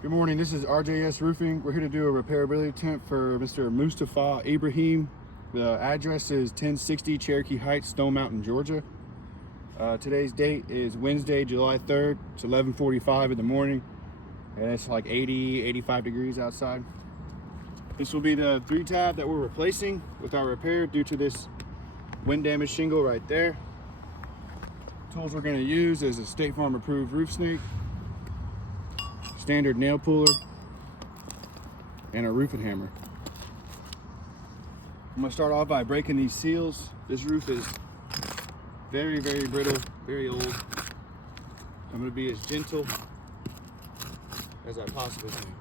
Good morning, this is RJS Roofing. We're here to do a repairability attempt for Mr. Moustapha Ibrahim. The address is 1060 Cherokee Heights, Stone Mountain, Georgia. Today's date is Wednesday, July 3rd. It's 11:45 in the morning, and it's like 85 degrees outside. This will be the 3-tab that we're replacing with our repair due to this wind damage shingle right there. Tools we're going to use is a State Farm approved roof snake, standard nail puller, and a roofing hammer. I'm going to start off by breaking these seals. This roof is very, very brittle, very old. I'm going to be as gentle as I possibly can.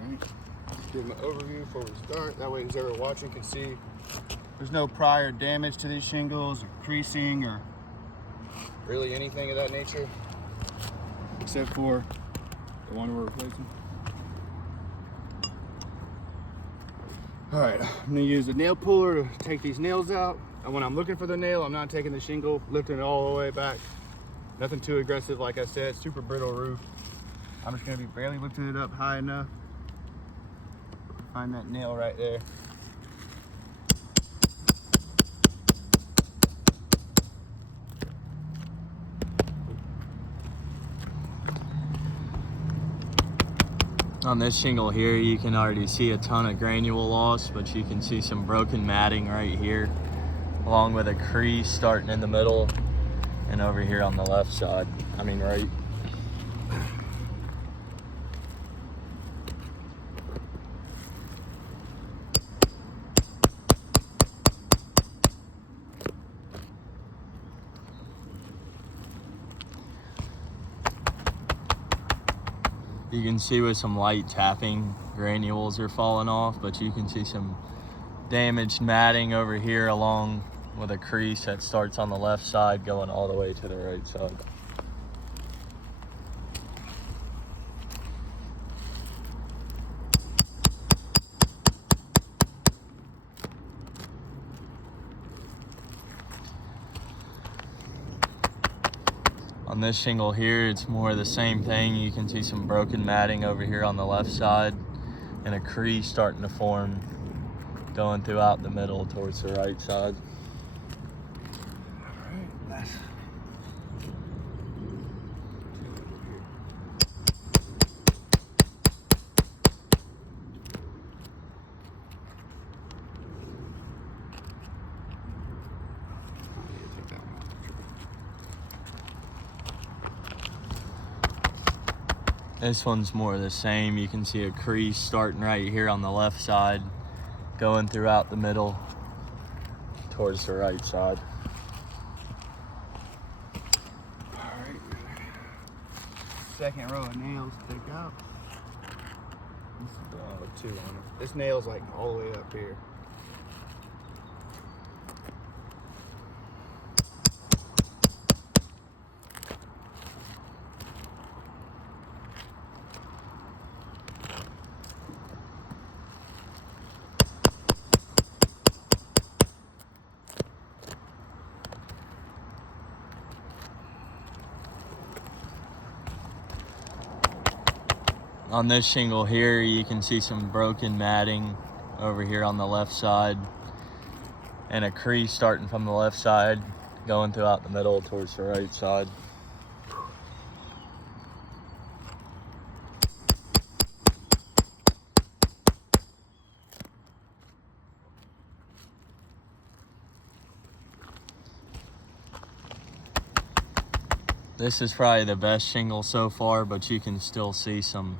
Alright, give them an overview before we start. That way who's ever watching can see there's no prior damage to these shingles or creasing or really anything of that nature, except for the one we're replacing. All right, I'm gonna use a nail puller to take these nails out. And when I'm looking for the nail, I'm not taking the shingle, lifting it all the way back. Nothing too aggressive, like I said, super brittle roof. I'm just gonna be barely lifting it up high enough. Find that nail right there. On this shingle here, you can already see a ton of granule loss, but you can see some broken matting right here, along with a crease starting in the middle and over here on the left side. Right. You can see with some light tapping, granules are falling off, but you can see some damaged matting over here along with a crease that starts on the left side going all the way to the right side. On this shingle here, it's more of the same thing. You can see some broken matting over here on the left side and a crease starting to form going throughout the middle towards the right side. All right, that's This one's more of the same. You can see a crease starting right here on the left side, going throughout the middle towards the right side. all right. Second row of nails to take out. This is the one with 2 on it. This nail's like all the way up here. On this shingle here, you can see some broken matting over here on the left side and a crease starting from the left side going throughout the middle towards the right side. This is probably the best shingle so far, but you can still see some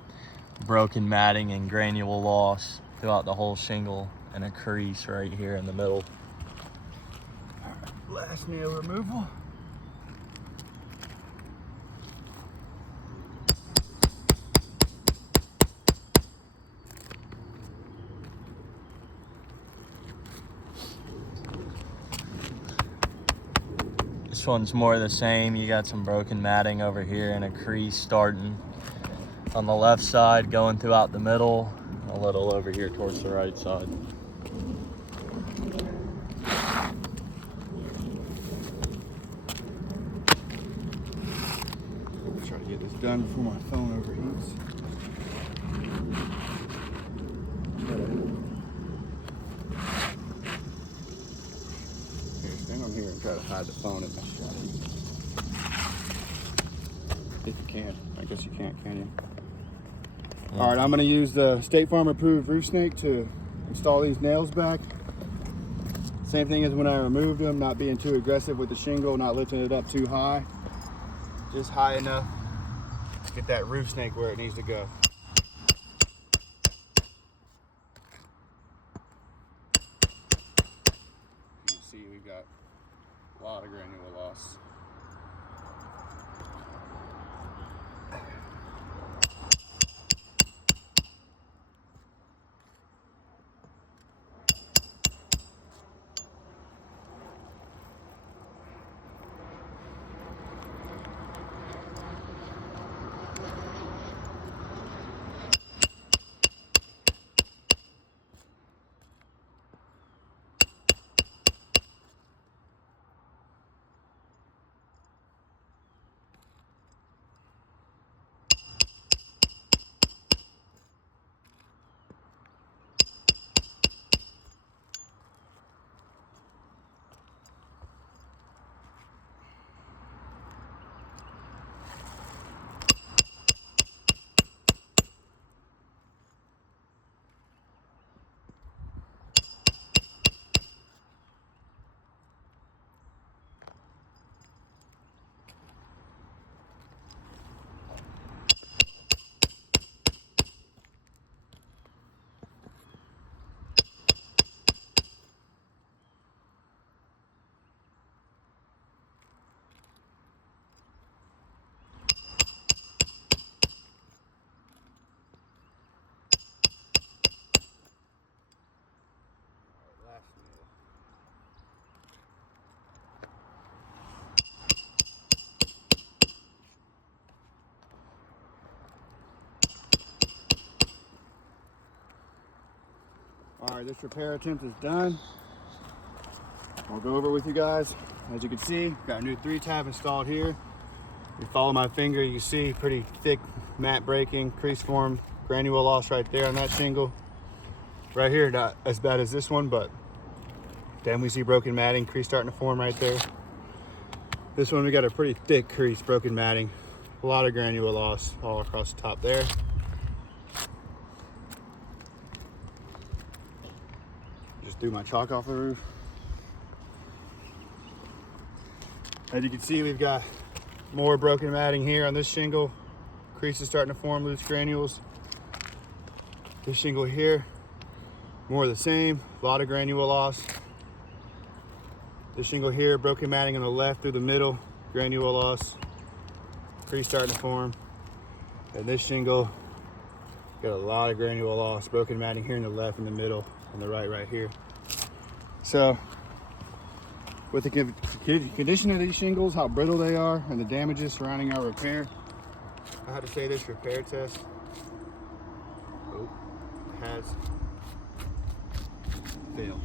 broken matting and granule loss throughout the whole shingle and a crease right here in the middle. All right, last nail removal. This one's more of the same. You got some broken matting over here and a crease starting on the left side going throughout the middle, a little over here towards the right side. Get this done before my phone overheats. Here, stand on here and try to hide the phone in my shot. If you can. I guess you can't, can you? All right, I'm gonna use the State Farm approved roof snake to install these nails back. Same thing as when I removed them, not being too aggressive with the shingle, not lifting it up too high. Just high enough to get that roof snake where it needs to go. You can see we've got a lot of granule loss. All right, this repair attempt is done. I'll go over with you guys. As you can see, got a new 3-tab installed here. If you follow my finger, you can see pretty thick mat breaking, crease form, granule loss right there on that shingle. Right here, not as bad as this one, but then we see broken matting, crease starting to form right there. This one, we got a pretty thick crease, broken matting, a lot of granule loss all across the top there. Just threw my chalk off the roof. As you can see, we've got more broken matting here on this shingle. Creases starting to form, loose granules. This shingle here, more of the same, a lot of granule loss. This shingle here, broken matting on the left through the middle, granule loss. Crease starting to form. And this shingle, got a lot of granule loss, broken matting here in the left, in the middle, and the right here. So, with the condition of these shingles, how brittle they are, and the damages surrounding our repair, I had to say this repair test has failed.